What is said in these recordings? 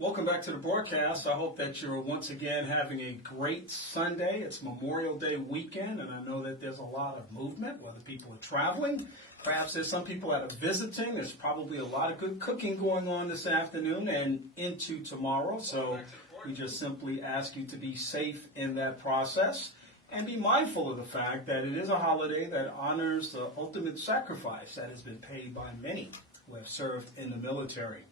Welcome back to the broadcast. I hope that you're once again having a great Sunday. It's Memorial Day weekend, and I know that there's a lot of movement, whether people are traveling. Perhaps there's some people that are visiting. There's probably a lot of good cooking going on this afternoon and into tomorrow. So we just simply ask you to be safe in that process and be mindful of the fact that it is a holiday that honors the ultimate sacrifice that has been paid by many who have served in the military.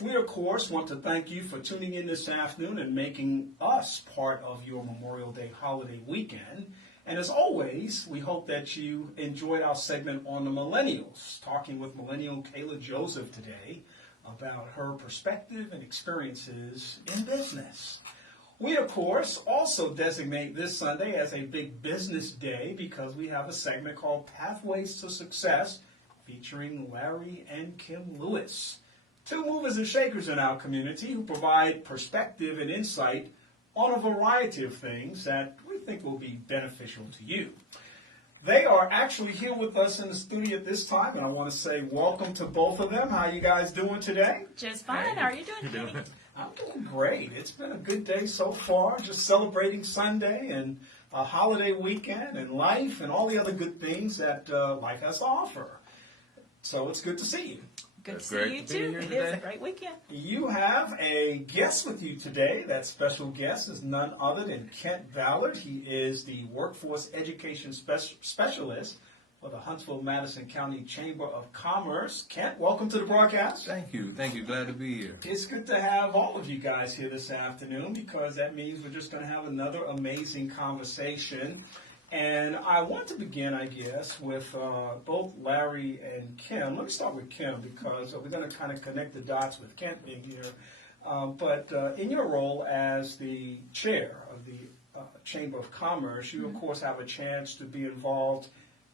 We, of course, want to thank you for tuning in this afternoon and making us part of your Memorial Day holiday weekend. And as always, we hope that you enjoyed our segment on the millennials, talking with millennial Kayla Joseph today about her perspective and experiences in business. We, of course, also designate this Sunday as a big business day because we have a segment called Pathways to Success featuring Larry and Kim Lewis, two movers and shakers in our community who provide perspective and insight on a variety of things that we think will be beneficial to you. They are actually here with us in the studio at this time, and I want to say welcome to both of them. How are you guys doing today? Just fine. How are you doing? I'm doing great. It's been a good day so far, just celebrating Sunday and a holiday weekend and life and all the other good things that life has to offer. So it's good to see you. Good to see you too. It is a great weekend. You have a guest with you today. That special guest is none other than Kent Ballard. He is the Workforce Education Specialist for the Huntsville-Madison County Chamber of Commerce. Kent, welcome to the broadcast. Thank you. Thank you. Glad to be here. It's good to have all of you guys here this afternoon because that means we're just going to have another amazing conversation. And I want to begin, I guess, with both Larry and Kim. Let me start with Kim because we're going to kind of connect the dots with Kent being here. But in your role as the chair of the Chamber of Commerce, you, of course, have a chance to be involved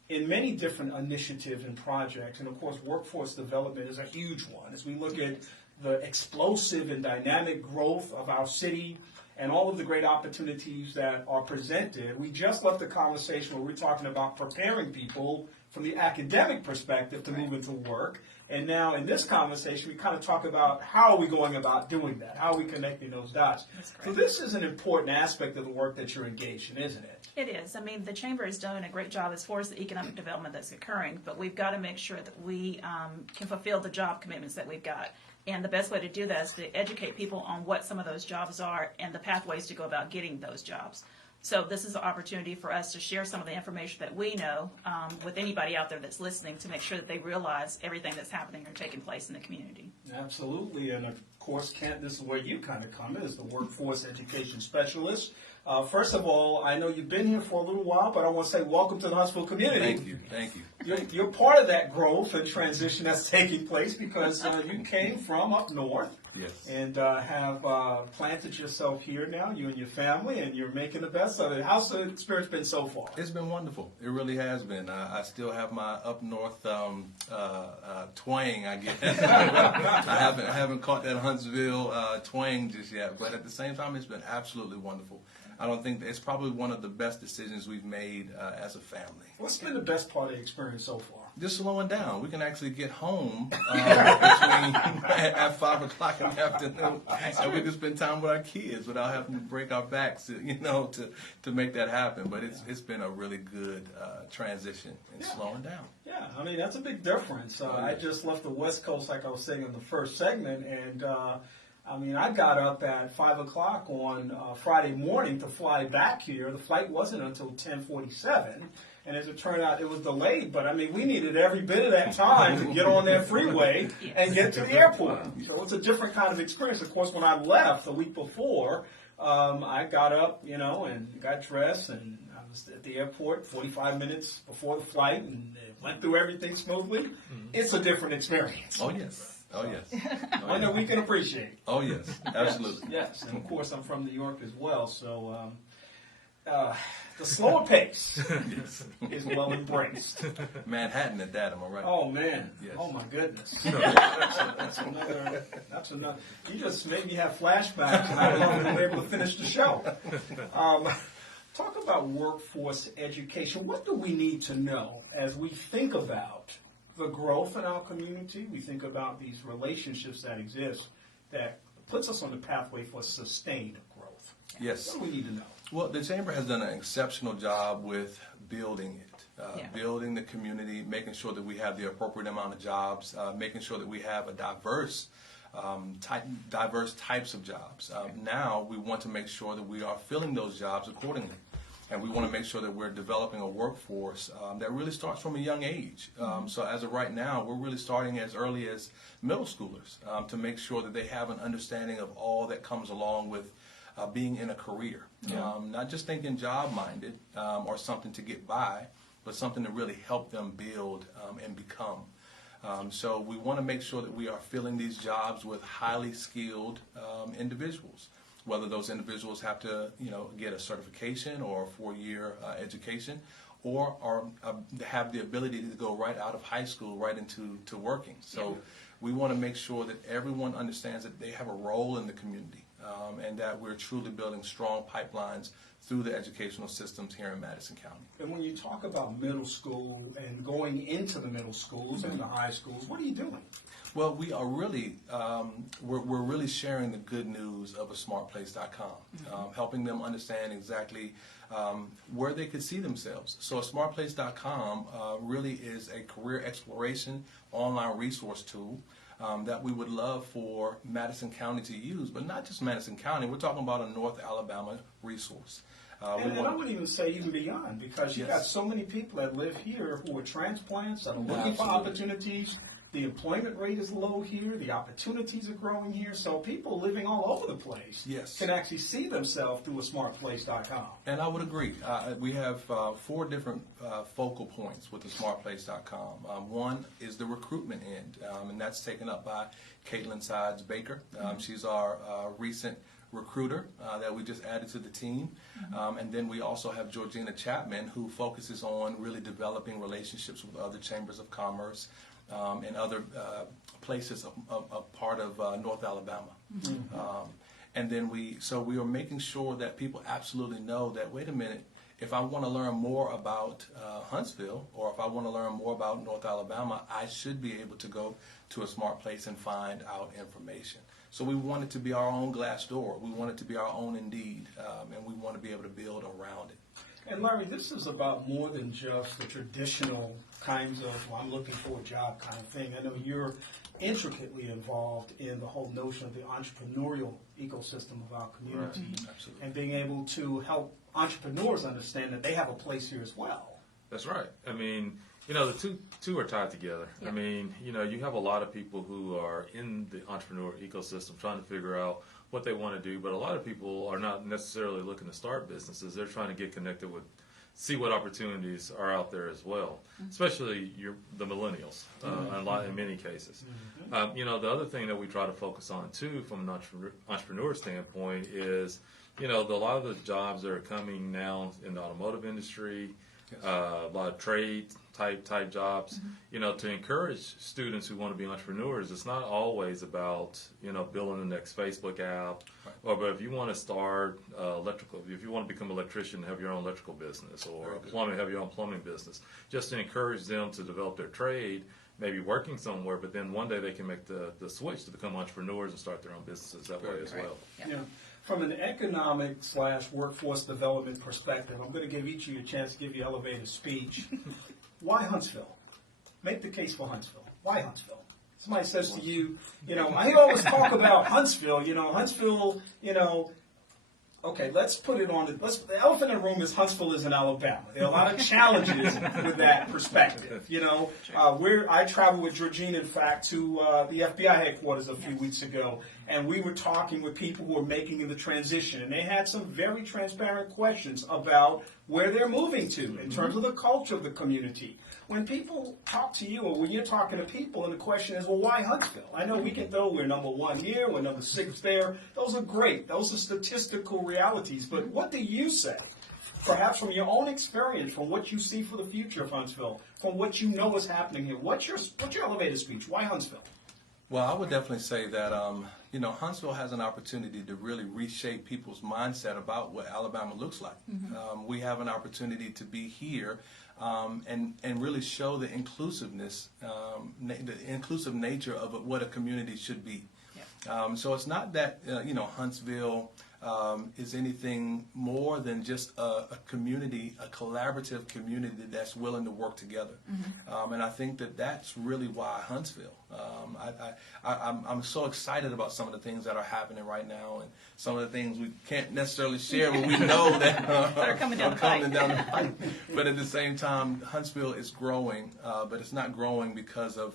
in many different initiatives and projects. And, of course, workforce development is a huge one. As we look at the explosive and dynamic growth of our city, and all of the great opportunities that are presented. We just left a conversation where we're talking about preparing people from the academic perspective to move into work. And now in this conversation, we kind of talk about how are we going about doing that? How are we connecting those dots? So this is an important aspect of the work that you're engaged in, isn't it? It is. I mean, the Chamber is doing a great job as far as the economic development that's occurring, but we've got to make sure that we can fulfill the job commitments that we've got. And the best way to do that is to educate people on what some of those jobs are and the pathways to go about getting those jobs. So this is an opportunity for us to share some of the information that we know with anybody out there that's listening to make sure that they realize everything that's happening or taking place in the community. Absolutely. And, of course, Kent, this is where you kind of come in as the Workforce Education Specialist. First of all, I know you've been here for a little while, but I want to say welcome to the Huntsville community. Thank you. Thank you. You're part of that growth and transition that's taking place because you came from up north. Yes. And have planted yourself here now, you and your family, and you're making the best of it. How's the experience been so far? It's been wonderful. It really has been. I still have my up north twang, I guess. I haven't caught that Huntsville twang just yet, but at the same time, it's been absolutely wonderful. I don't think it's probably one of the best decisions we've made as a family. What's been the best part of the experience so far? Just slowing down. We can actually get home at 5 o'clock in the afternoon, and we can spend time with our kids without having to break our backs, to make that happen. But it's been a really good transition in slowing down. Yeah, I mean, that's a big difference. I just left the West Coast, like I was saying in the first segment, and I got up at 5 o'clock on Friday morning to fly back here. The flight wasn't until 10:47. And as it turned out, it was delayed. But, we needed every bit of that time to get on that freeway and get to the airport. So it's a different kind of experience. Of course, when I left the week before, I got up, and got dressed. And I was at the airport 45 minutes before the flight and went through everything smoothly. Mm-hmm. It's a different experience. Oh, yes. Oh, yes. One that we can appreciate. Oh, yes. Absolutely. Yes. And, of course, I'm from New York as well. So the slower pace is well embraced. Manhattan at that, am I right? Oh, man. Yes. Oh, my goodness. That's another. You just made me have flashbacks, and I don't know if we'll be able to finish the show. Talk about workforce education. What do we need to know as we think about the growth in our community? We think about these relationships that exist that puts us on the pathway for sustained growth. Yes. What do we need to know? Well, the Chamber has done an exceptional job with building it, building the community, making sure that we have the appropriate amount of jobs, making sure that we have a diverse types of jobs. Now we want to make sure that we are filling those jobs accordingly. And we want to make sure that we're developing a workforce that really starts from a young age. So as of right now, we're really starting as early as middle schoolers to make sure that they have an understanding of all that comes along with being in a career. Not just thinking job-minded or something to get by, but something to really help them build and become. So we want to make sure that we are filling these jobs with highly skilled individuals, whether those individuals have to, get a certification or a 4-year education, or have the ability to go right out of high school right into working. So we want to make sure that everyone understands that they have a role in the community, and that we're truly building strong pipelines through the educational systems here in Madison County. And when you talk about middle school and going into the middle schools and the high schools, what are you doing? Well, we are really, we're really sharing the good news of asmartplace.com, helping them understand exactly where they could see themselves. So asmartplace.com really is a career exploration online resource tool that we would love for Madison County to use, but not just Madison County. We're talking about a North Alabama resource. And I would even say even beyond, because you've got so many people that live here who are transplants, that are looking for opportunities. The employment rate is low here. The opportunities are growing here. So people living all over the place can actually see themselves through asmartplace.com. And I would agree. We have 4 different focal points with asmartplace.com. One is the recruitment end, and that's taken up by Caitlin Sides Baker. She's our recent recruiter that we just added to the team. And then we also have Georgina Chapman, who focuses on really developing relationships with other chambers of commerce and other places a part of North Alabama. And then we are making sure that people absolutely know that, wait a minute, if I want to learn more about Huntsville, or if I want to learn more about North Alabama, I should be able to go to a smart place and find out information. So we want it to be our own Glassdoor. We want it to be our own Indeed, and we want to be able to build around it. And Larry, this is about more than just the traditional kinds of, I'm looking for a job kind of thing. I know you're intricately involved in the whole notion of the entrepreneurial ecosystem of our community, and being able to help entrepreneurs understand that they have a place here as well. That's right. I mean, the two are tied together. I mean, you have a lot of people who are in the entrepreneur ecosystem trying to figure out what they want to do, but a lot of people are not necessarily looking to start businesses. They're trying to get connected with, see what opportunities are out there as well, especially the millennials in many cases. The other thing that we try to focus on too from an entrepreneur standpoint is, a lot of the jobs that are coming now in the automotive industry, a lot of trade type jobs, to encourage students who want to be entrepreneurs. It's not always about, building the next Facebook app, but if you want to start electrical, if you want to become an electrician, have your own electrical business, or plumbing, have your own plumbing business, just to encourage them to develop their trade, maybe working somewhere, but then one day they can make the switch to become entrepreneurs and start their own businesses that way as well. Yeah. From an economic/workforce development perspective, I'm going to give each of you a chance to give you an elevator speech. Why Huntsville? Make the case for Huntsville. Why Huntsville? Somebody says to you, I always talk about Huntsville, Huntsville, okay, let's put it on, the elephant in the room is Huntsville is in Alabama. There are a lot of challenges with that perspective, I traveled with Georgina, in fact, to the FBI headquarters a few weeks ago, and we were talking with people who are making the transition, and they had some very transparent questions about where they're moving to in terms of the culture of the community. When people talk to you, or when you're talking to people, and the question is, well, why Huntsville? I know we can throw, we're number 1 here, we're number 6 there. Those are great. Those are statistical realities. But what do you say? Perhaps from your own experience, from what you see for the future of Huntsville, from what you know is happening here. What's your elevator speech? Why Huntsville? Well, I would definitely say that, Huntsville has an opportunity to really reshape people's mindset about what Alabama looks like. We have an opportunity to be here and really show the inclusiveness, the inclusive nature of what a community should be. So it's not that, Huntsville is anything more than just a community, a collaborative community that's willing to work together. And I think that that's really why Huntsville. I'm so excited about some of the things that are happening right now, and some of the things we can't necessarily share, but we know that That are coming down the pipe. But at the same time, Huntsville is growing, but it's not growing because of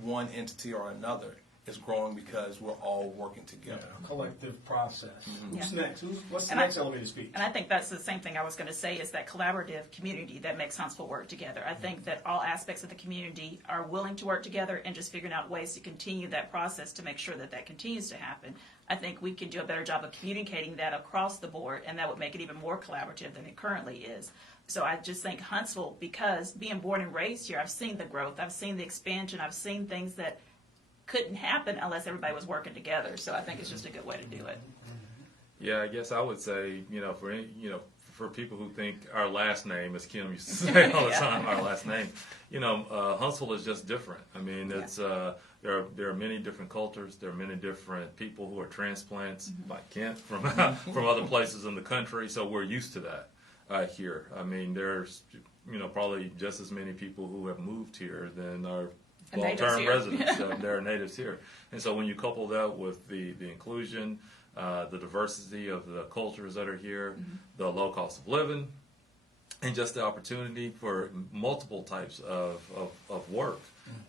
one entity or another. It's growing because we're all working together. Collective process. Who's Yeah. next? What's the And next elevator speech? And I think that's the same thing I was going to say, is that collaborative community that makes Huntsville work together. I think that all aspects of the community are willing to work together and just figuring out ways to continue that process to make sure that that continues to happen. I think we can do a better job of communicating that across the board, and that would make it even more collaborative than it currently is. So I just think Huntsville, because being born and raised here, I've seen the growth, I've seen the expansion, I've seen things that couldn't happen unless everybody was working together. So I think it's just a good way to do it. Yeah, I guess I would say, for people who think our last name, as Kim used to say all the Yeah. time, our last name, Huntsville is just different. I mean, it's there are many different cultures. There are many different people who are transplants, like Kent, from other places in the country. So we're used to that here. I mean, there's probably just as many people who have moved here than are long-term residents. They're natives here. And so when you couple that with the inclusion, the diversity of the cultures that are here, the low cost of living, and just the opportunity for multiple types of work,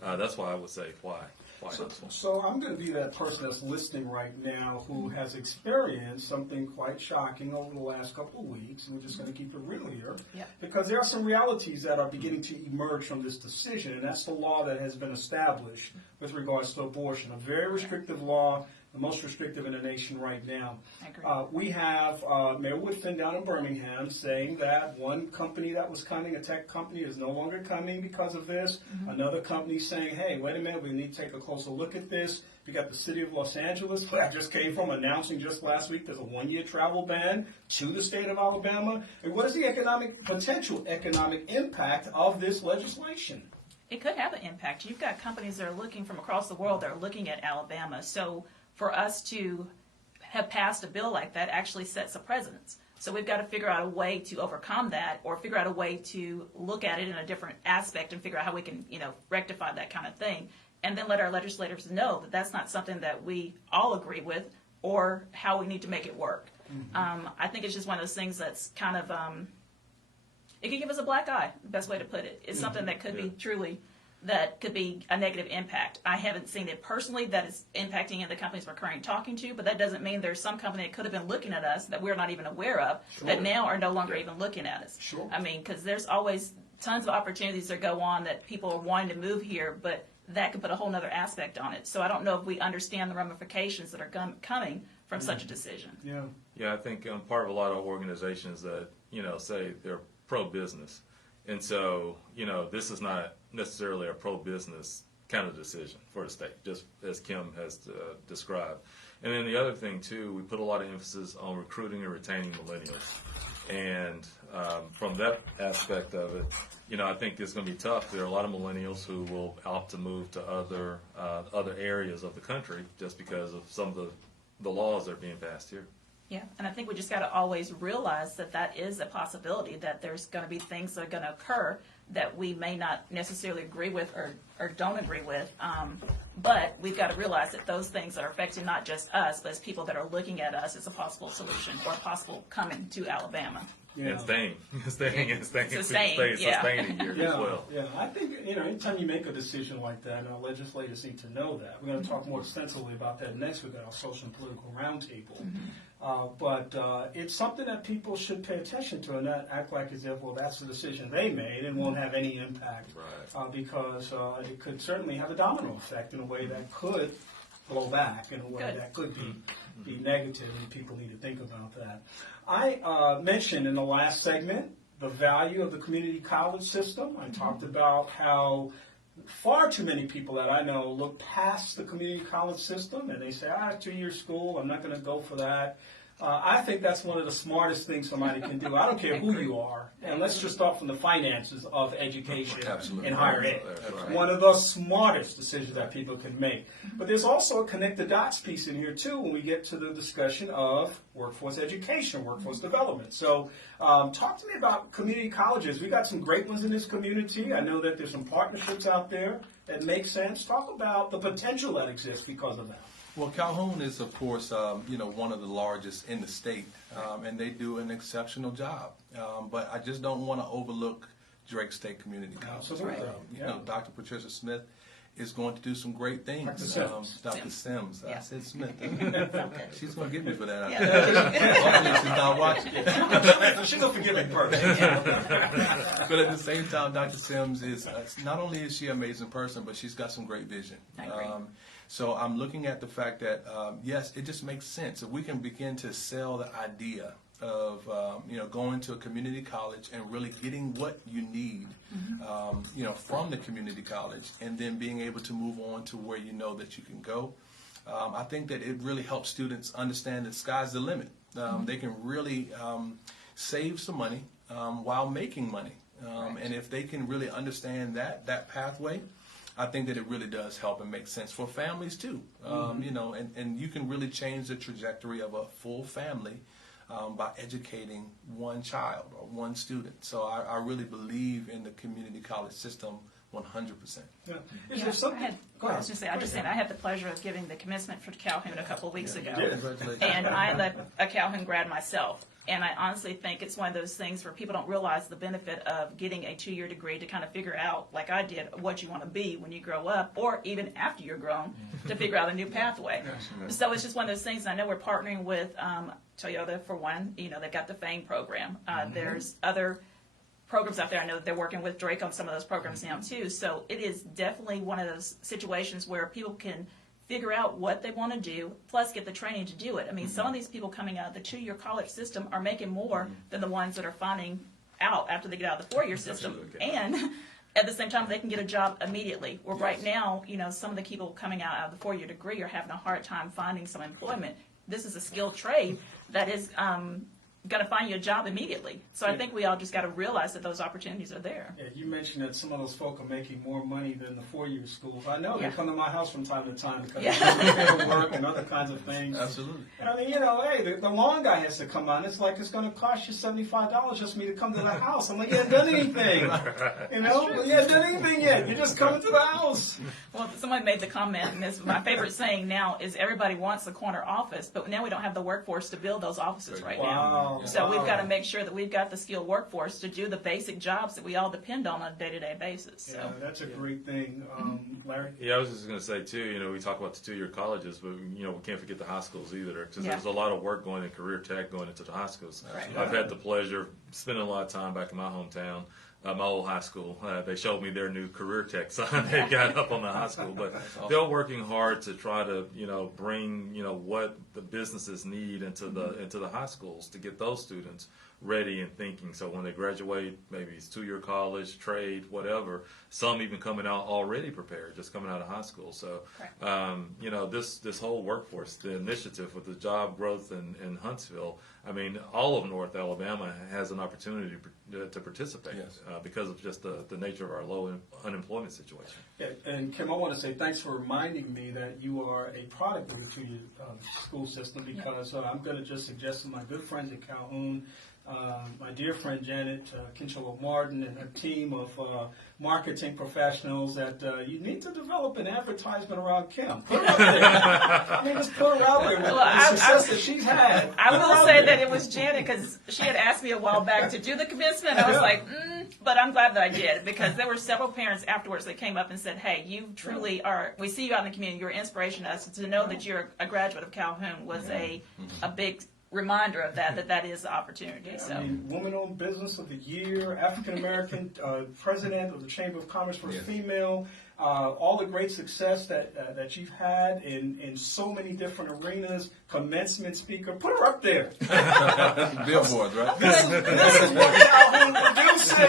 that's why I would say why Huntsville. So I'm going to be that person that's listening right now who has experienced something quite shocking over the last couple of weeks, and we're just going to keep it real here, Yep. because there are some realities that are beginning to emerge from this decision, and that's the law that has been established with regards to abortion, a very restrictive law, the most restrictive in the nation right now. I agree. We have Mayor Woodfin down in Birmingham saying that one company that was coming, a tech company, is no longer coming because of this. Another company saying, hey, wait a minute, we need to take a closer look at this. We got the city of Los Angeles, where I just came from, announcing just last week there's a one-year travel ban to the state of Alabama. And what is the potential economic impact of this legislation? It could have an impact. You've got companies that are looking from across the world that are looking at Alabama. So for us to have passed a bill like that actually sets a precedence. So we've got to figure out a way to overcome that, or figure out a way to look at it in a different aspect and figure out how we can, rectify that kind of thing. And then let our legislators know that that's not something that we all agree with, or how we need to make it work. I think it's just one of those things that's kind of, it could give us a black eye, the best way to put it. It's something that could be truly, that could be a negative impact. I haven't seen it personally that is impacting any of the companies we're currently talking to, but that doesn't mean there's some company that could have been looking at us that we're not even aware of, that now are no longer even looking at us. Sure. I mean, because there's always tons of opportunities that go on that people are wanting to move here, but that could put a whole other aspect on it. So I don't know if we understand the ramifications that are coming from such a decision. Yeah. Yeah, I think part of a lot of organizations that, say they're pro-business. And so, this is not necessarily a pro-business kind of decision for the state, just as Kim has described. And then the other thing, too, we put a lot of emphasis on recruiting and retaining millennials. And from that aspect of it, I think it's going to be tough. There are a lot of millennials who will opt to move to other areas of the country just because of some of the laws that are being passed here. Yeah, and I think we just got to always realize that that is a possibility, that there's going to be things that are going to occur that we may not necessarily agree with or don't agree with. But we've got to realize that those things are affecting not just us, but as people that are looking at us as a possible solution or possible coming to Alabama. Yeah. And staying Sustaining, yeah. Sustaining here as well. Yeah, I think, anytime you make a decision like that, and our legislators need to know that. We're going to talk more extensively about that next week at our social and political roundtable. But it's something that people should pay attention to and not act like as if, well, that's the decision they made and won't have any impact. Right. Because it could certainly have a domino effect in a way that could blow back, in a way that could be negative, and people need to think about that. I mentioned in the last segment the value of the community college system. I talked about how far too many people that I know look past the community college system and they say, 2-year school, I'm not going to go for that. I think that's one of the smartest things somebody can do. I don't care who you are. And let's just start from the finances of education Absolutely. and higher ed. That's right. One of the smartest decisions that people can make. But there's also a connect the dots piece in here, too, when we get to the discussion of workforce education, workforce development. So talk to me about community colleges. We got some great ones in this community. I know that there's some partnerships out there that make sense. Talk about the potential that exists because of that. Well, Calhoun is, of course, one of the largest in the state, and they do an exceptional job. But I just don't want to overlook Drake State Community College. Absolutely. Dr. Patricia Smith is going to do some great things. Dr. Sims. I said Smith. She's going to get me for that. Hopefully she's not watching. She's a forgiving person. But at the same time, Dr. Sims is, not only is she an amazing person, but she's got some great vision. I agree. So I'm looking at the fact that, yes, it just makes sense. If we can begin to sell the idea of, going to a community college and really getting what you need, from the community college, and then being able to move on to where you know that you can go, I think that it really helps students understand that sky's the limit. They can really save some money while making money. And if they can really understand that pathway, I think that it really does help and make sense for families too. And you can really change the trajectory of a full family by educating one child or one student. So I really believe in the community college system 100%. Yeah. Is there something? Go ahead. I had the pleasure of giving the commencement for Calhoun a couple of weeks ago. Congratulations. And I'm a Calhoun grad myself. And I honestly think it's one of those things where people don't realize the benefit of getting a 2-year degree to kind of figure out, like I did, what you want to be when you grow up, or even after you're grown, to figure out a new pathway. So it's just one of those things. And I know we're partnering with Toyota for one. They've got the FANG program. There's other programs out there. I know that they're working with Drake on some of those programs now too. So it is definitely one of those situations where people can figure out what they want to do, plus get the training to do it. I mean, some of these people coming out of the 2-year college system are making more than the ones that are finding out after they get out of the 4-year system. Absolutely. And at the same time, they can get a job immediately. Where right now, some of the people coming out of the 4-year degree are having a hard time finding some employment. This is a skilled trade that is going to find you a job immediately. So I think we all just got to realize that those opportunities are there. Yeah, you mentioned that some of those folk are making more money than the 4-year schools. I know they come to my house from time to time because of work and other kinds of things. Absolutely. And I mean, hey, the lawn guy has to come on. It's like it's going to cost you $75 just for me to come to the house. I'm like, you haven't done anything. You haven't done anything yet. You're just coming to the house. Well, somebody made the comment, and this my favorite saying now is everybody wants a corner office, but now we don't have the workforce to build those offices right now. So we've got to make sure that we've got the skilled workforce to do the basic jobs that we all depend on a day-to-day basis. So. Yeah, that's a great thing. Larry? Yeah, I was just going to say, too, we talk about the 2-year colleges, but, we can't forget the high schools either, because there's a lot of work going in career tech going into the high schools. Right. I've had the pleasure of spending a lot of time back in my hometown. My old high school, they showed me their new career tech sign they got up on the high school, but they're working hard to try to, bring, what the businesses need into the high schools to get those students ready and thinking. So when they graduate, maybe it's 2-year college, trade, whatever, some even coming out already prepared, just coming out of high school. So, this whole workforce, the initiative with the job growth in Huntsville, I mean, all of North Alabama has an opportunity to participate because of just the nature of our low unemployment situation. Yeah, and Kim, I want to say thanks for reminding me that you are a product of the 2-year school system, because I'm going to just suggest to my good friends at Calhoun, my dear friend Janet Kinchelo Martin and her team of marketing professionals, that you need to develop an advertisement around Kim. Put her up there. I mean, just put her out there with the success that she's had. I will say that it was Janet, because she had asked me a while back to do the commencement. I was like, but I'm glad that I did, because there were several parents afterwards that came up and said, hey, you truly are, we see you out in the community, you're an inspiration to us. To know that you're a graduate of Calhoun was a big reminder of that is the opportunity. Yeah, so. I mean, Woman-Owned Business of the Year, African-American President of the Chamber of Commerce for Female, all the great success that you've had in so many different arenas, commencement speaker. Put her up there. Billboards, right? This is what Calhoun produces.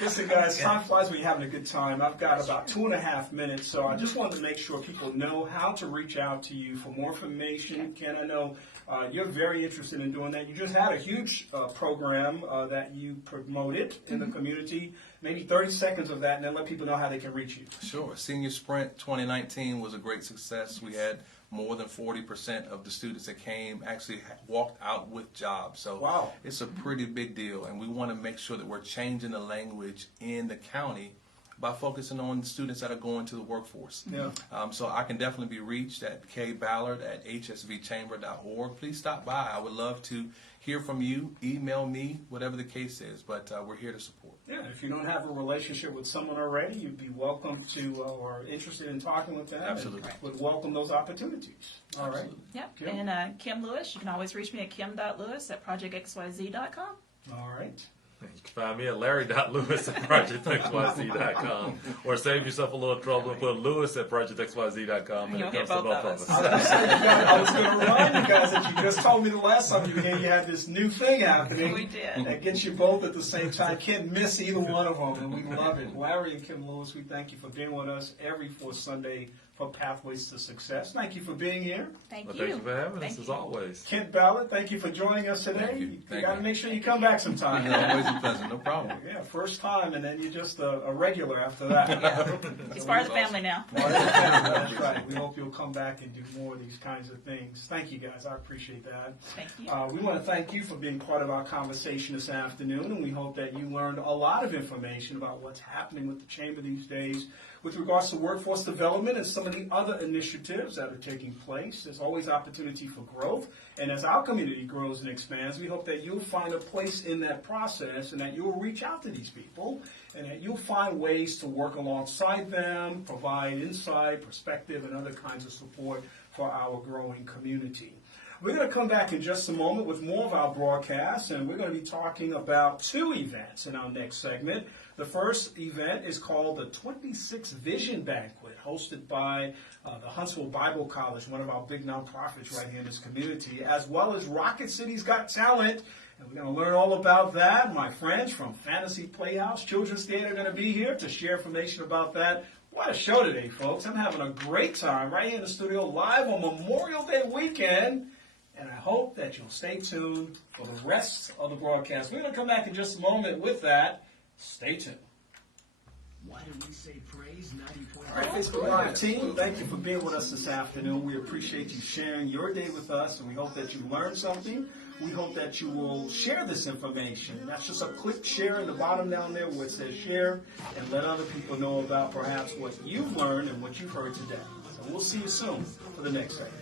Listen, guys, time flies when you're having a good time. I've got about 2.5 minutes, so I just wanted to make sure people know how to reach out to you for more information. Ken, I know you're very interested in doing that. You just had a huge program that you promoted in the community. Maybe 30 seconds of that, and then let people know how they can reach you. Sure. Senior Sprint 2019 was a great success. We had more than 40% of the students that came actually walked out with jobs. So Wow. It's a pretty big deal, and we want to make sure that we're changing the language in the county by focusing on the students that are going to the workforce. Yeah. So I can definitely be reached at kballard@hsvchamber.org. Please stop by. I would love to hear from you. Email me, whatever the case is, but we're here to support. Yeah, if you don't have a relationship with someone already, you'd be welcome to or interested in talking with them. Absolutely. And would welcome those opportunities. All right. Absolutely. Yep. Kim? And Kim Lewis, you can always reach me at kim.lewis@projectxyz.com. All right. You can find me at larry.lewis@projectxyz.com, or save yourself a little trouble and put lewis@projectxyz.com, and You'll it get comes to both both of of us. us. I was going to remind you guys that you just told me the last time you were here you had this new thing happening. We did. That gets you both at the same time. Can't miss either one of them, and we love it. Larry and Kim Lewis, we thank you for being with us every fourth Sunday for Pathways to Success. Thank you for being here. Thank Well, you. thank you for having Thank us, as you. always. Kent Ballard, thank you for joining us today. Thank you. You Thank got to you. make sure you come back sometime. Always a pleasure. No problem. Yeah, first time, and then you're just a regular after that. He's part of the family now. That's right. We hope you'll come back and do more of these kinds of things. Thank you, guys. I appreciate that. Thank you. We want to thank you for being part of our conversation this afternoon, and we hope that you learned a lot of information about what's happening with the Chamber these days with regards to workforce development and some of the other initiatives that are taking place. There's always opportunity for growth, and as our community grows and expands, we hope that you'll find a place in that process and that you'll reach out to these people and that you'll find ways to work alongside them, provide insight, perspective, and other kinds of support for our growing community. We're going to come back in just a moment with more of our broadcasts, and we're going to be talking about two events in our next segment. The first event is called the 26th Vision Banquet, hosted by the Huntsville Bible College, one of our big nonprofits right here in this community, as well as Rocket City's Got Talent. And we're going to learn all about that. My friends from Fantasy Playhouse Children's Theater are going to be here to share information about that. What a show today, folks. I'm having a great time right here in the studio live on Memorial Day weekend. And I hope that you'll stay tuned for the rest of the broadcast. We're going to come back in just a moment with that. Stay tuned. Why did we say praise 90.5? All right, Facebook Live team, thank you for being with us this afternoon. We appreciate you sharing your day with us, and we hope that you learned something. We hope that you will share this information. That's just a quick share in the bottom down there where it says share, and let other people know about perhaps what you've learned and what you've heard today. So we'll see you soon for the next segment.